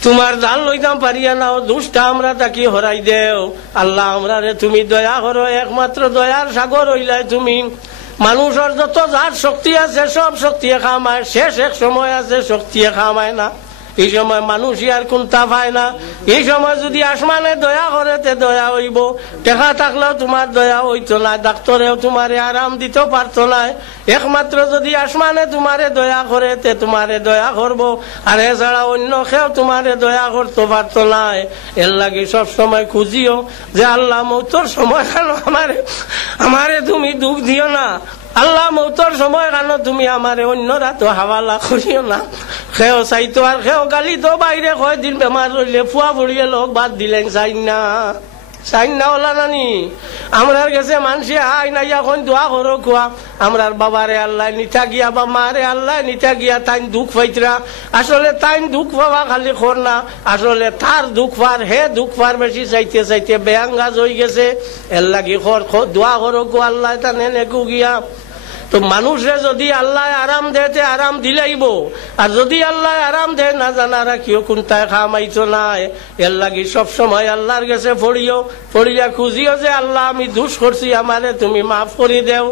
তোমার জাল লইতাম পারিয়া না, ও দুষ্টা আমরা তাকে হরাই দেও। আল্লাহ আমরা রে তুমি দয়া করো, একমাত্র দয়ার সাগর হইলাই তুমি। মানুষের যত যার শক্তি আছে সব শক্তি খামায়, শেষ এক সময় আছে শক্তি খামায় না। এই সময় মানুষ আর কোনটা পায় না। এই সময় যদি আসমানে দয়া করে তে দয়া হইব, টেকা থাকলেও তোমার দয়া হইতো না, ডাক্তারেও তোমারে আরাম দিতে পারতো না। একমাত্র যদি আসমানে তোমারে দয়া করে তে তোমারে দয়া করবো, আর এছাড়া অন্য কেউ তোমারে দয়া করতে পারতো না। এর লাগে সব সময় খুঁজিও যে আল্লাহ মৌতর সময় কেন আমারে তুমি দুঃখ দিও না, আল্লাহ মৌতর সময় কেন তুমি আমারে অন্যরা তো হাওয়ালা করিও না। খেও চাইতো আর খেও গালি তো বাইরে কয়দিন বেমার হইলে ফুয়া ফুড়িয়ে লোক বাদ দিলেন চাই না, চাই না ওলা নানি। আমরার কাছে মানুষে আই না এখন দোয়া করো খোয়া, আমরার বাবারে আল্লাহ নিতা গিয়া বা মারে আল্লাহ নিতা গিয়া তাই দুঃখ পাইতরা। আসলে তাই দুঃখ পাওয়া খালি খর না, আসলে তার দুঃখ পার হে দুঃখ পার বেশি চাইতে চাইতে বেয়াঙ্গাজ হয়ে গেছে। এর লাগি দোয়া করো গো আল্লাহ তা নেকু গিয়া। তো মানুষে যদি আল্লাহ আরাম দেতে আরাম দিলাইব, আর যদি আল্লাহ আরাম দে না জানা রাখিও কোনটায় খামাইতো নাই। এর লাগি সব সময় আল্লাহর কাছে পড়িয়া খুঁজিও যে আল্লাহ আমি দুষ করছি, আমারে তুমি মাফ করে দেও।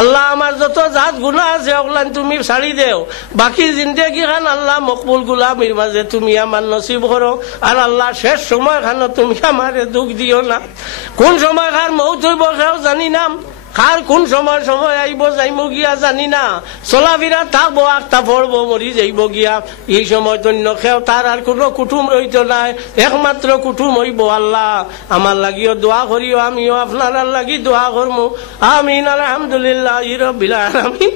আল্লাহ আমার যত জাত গুণা আছে ওগুলান তুমি ছাড়ি দেও। বাকি জিন্দেগি খান আল্লাহ মকবুল গুলামির মাঝে তুমি আমার নসিব করো। আর আল্লাহ শেষ সময় খান তুমি আমারে দুঃখ দিও না। কোন সময় খার মৌত হইব সেও জানি না, কার কোন সময় আইব যাইব গিয়া জানি না। চলাফিরা থাকবো, আখটা পড়বো, মরি যাইব গিয়া। এই সময় তন্য খেও তার আর কোনো কুটুম রইত নাই, একমাত্র কুটুম হইব আল্লাহ। আমার লাগিও দোয়া করিও, আমিও আপনার লাগি দোয়া করবো। আমিন। আলহামদুলিল্লাহ রাব্বিল আলামিন।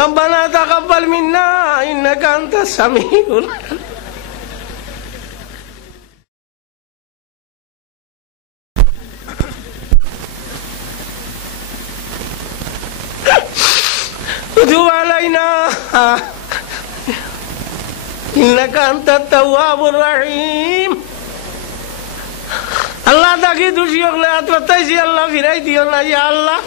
রব্বানা তাকাব্বাল মিন্না ইন্নাকা আনতাস সামিউল আলিম। وتب علينا إنك أنت التواب الرحيم. আল্লাহ তাকে দোষী হলে আত্মহত্যাইছি, আল্লাহ ফিরাই দিও না। আল্লাহ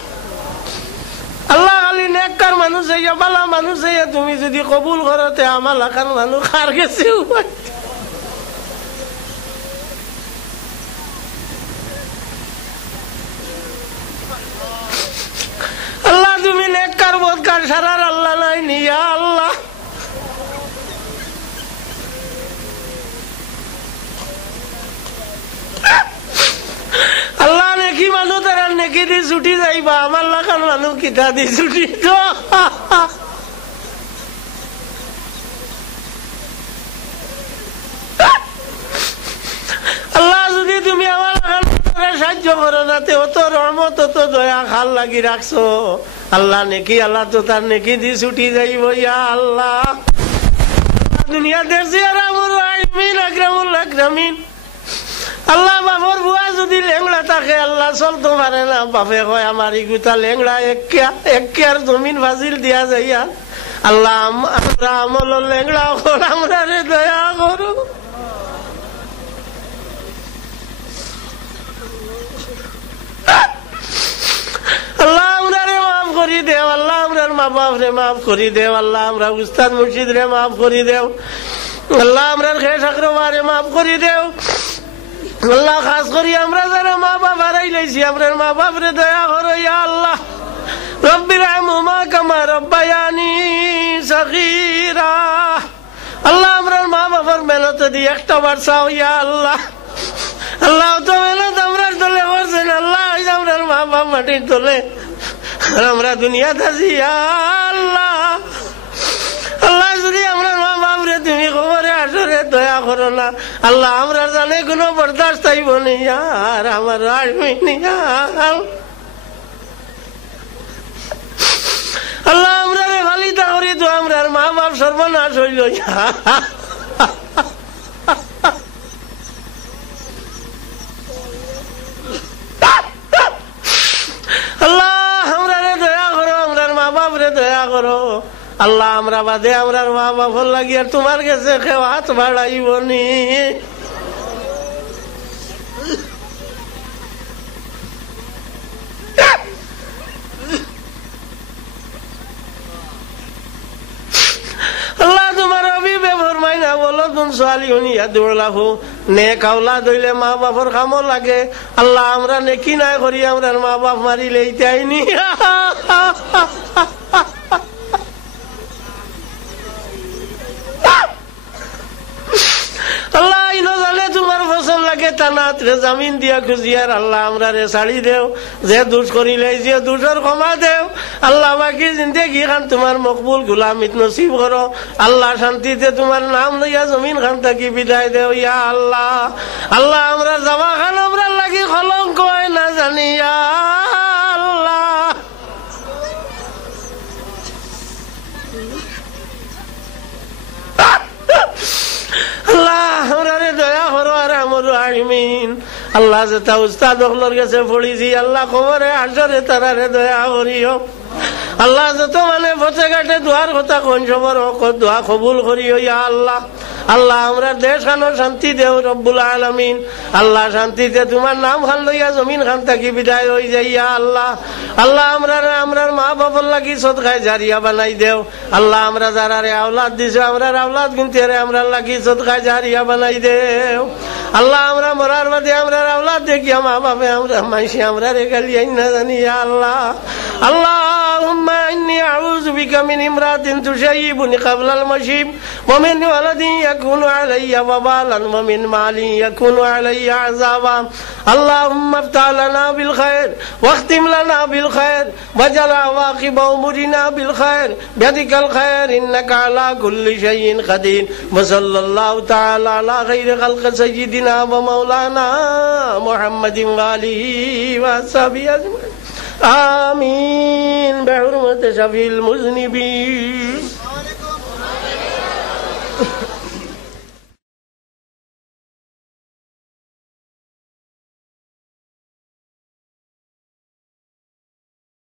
আল্লাহ খালি নেককার মানুষ হইয়া বালা মানুষ হইয়া তুমি যদি কবুল করতে আমার লাখার মানুষ কার গেছে। আল্লাহ তুমি নেককার বদকার সারার আল্লাহ নাই নিয়া। আল্লাহ আল্লাহ নেকি মানুষ তারা আল্লাহর নেকি দি ছুটি যাইবা, আমার লাখান মানুষ কিতা দি ছুটি তো। আল্লাহ যদি তুমি আমার সাহায্য করো না, অত রহমত অত দয়া খাল লাগি রাখছো, আল্লাহ নেকি আল্লাহ তো তার নেকি দি ছুটি যাইব। ইয়া আল্লাহ দুনিয়া দেখছি আর আমার আকরামিন আল্লাহ বাপর বুয়া যদি লেংড়া থাকে আল্লাহ চলতে পারে না, বাপে কয় আমার ইগুতা লেংড়া এক জমিন ফাজিল দিয়া যাইয়া। আল্লাহ আমরা আমল লেংড়া কর, আমরা রে দয়া করো। আল্লাহ আমরা রে মাফ করি দেও, আল্লাহ আমরার মা বাপ রে মাফ করি দেও, আল্লাহ আমরা উস্তাদ মুর্শিদ রে মাফ করি দেও, আল্লাহ আমরার খেয়ে ঠাকুরবারে মাফ করি দেও। আল্লাহ খাস করি আমরা যারা মা বাপ হারাই লাইছি, আমরার মা বাপ রে দয়া করো। ইয়া আল্লাহ রব্বির রহমহুমা কামা রব্বায়ানি সগীরা। আল্লাহ আমরার মা বাবার মেহনত দিয়ে একটা বার চাও। ইয়া আল্লাহ আল্লাহ তো মেহনত আমরার দলে করছেন, আল্লাহ আমরার মা বাপ মাটির দলে আর আমরা দুনিয়াতে আছি। আল্লাহ আল্লাহ যদি আমরা মা বাপ রে তুমি খবরে আসরে দয়া করো না, আল্লাহ আমরা জানে কোনো বরদাস্ত হইব নি আর আমার আসবি নি। আল্লাহ আমরা রে ভালিতা করি তো আমরার মা বাপ সর্বনাশ হইল। আল্লাহ আমরা রে দয়া করো, আমরার মা বাপ রে দয়া করো। আল্লাহ আমরা বাদে আমরার মা বাপর লাগি আর তোমার কাছে কেউ হাত বাড়াইব নি। আল্লাহ তোমার অভিবে ফরমাই না বলো তুমি সালিহুন ইয়াদউলাহু, নেক আওলাদ হইলে মা বাপর কামও লাগে। আল্লাহ আমরা নেকি নাই করি আমরার মা বাপ মারিলে এইটাইনি। আল্লাহ ইনো জানে তোমার ফসল লাগে টানাত রে জামিন দিয়া খুঁজিয়ার। আল্লাহ আমরা রে ছাড়ি দেও, যে দুষ করিলে যে দুষর ক্ষমা দেও। আল্লাহ বাকি জিন্দেগি খান তোমার মকবুল গুলামিত নসিব করো। আল্লাহ শান্তিতে তোমার নাম লইয়া জমিন খান থাকি বিদায় দেও। ইয়া আল্লাহ আল্লাহ আমরা জামা খান আমরা লাগি কলঙ্ক হয় না জানি। আল্লাহ আল্লাহ আমরা রে দয়া করো আর আমার আমিন। আল্লাহ যেটা উস্তাদ হকলর কাছে পড়িছি আল্লাহ খবরে আসরে তারা রে দয়া করিও। আল্লাহ যত মানে পথে ঘাটে দোয়ার কথা কোন সবর দোয়া কবুল করিও। ইয়া আল্লাহ আল্লাহ আমরা দেশ খানো শান্তি দেও রব্বুল আলামিন। আল্লাহ শান্তিতে তোমার নাম খান লইয়া জমিন খান থাকি বিদায় হয়ে যাই। ইয়া আল্লাহ আল্লাহ আমরার মা বাবার লাগি সদকায় জারিয়া বানাই দেও। আল্লাহ আমরা যারা রে আওলাদ দিছো আমরার আওলাদ কিনতে রে আমরা লাগি সদকায় জারিয়া বানাই দেও। আল্লাহ আমরা মরার বাদে আমরার আওলাদ দেখিয়া মা বাপে আমরা মাইসি আমরা রে গালিয়াই না জানি। আল্লাহ আল্লাহুম্মা ইন্নী আউযু বিকা মিন ইমরাতিন তুশাইবুনি ক্বাবলাল মাশিব ওয়া মিন ওয়ালাদিন ইয়াকুনু আলাইয়া ওয়াবালান ওয়া মিন মালিন ইয়াকুনু আলাইয়া আযাবা। اللهم افتح لنا بالخير واختم لنا بالخير واجعل عواقب امورنا بالخير بيدك الخير انك على كل شيء قدير وصلى الله تعالى على خير خلق سيدنا ومولانا محمد وآله وصحبه اجمعين آمين بحرمة شفيع المذنبين.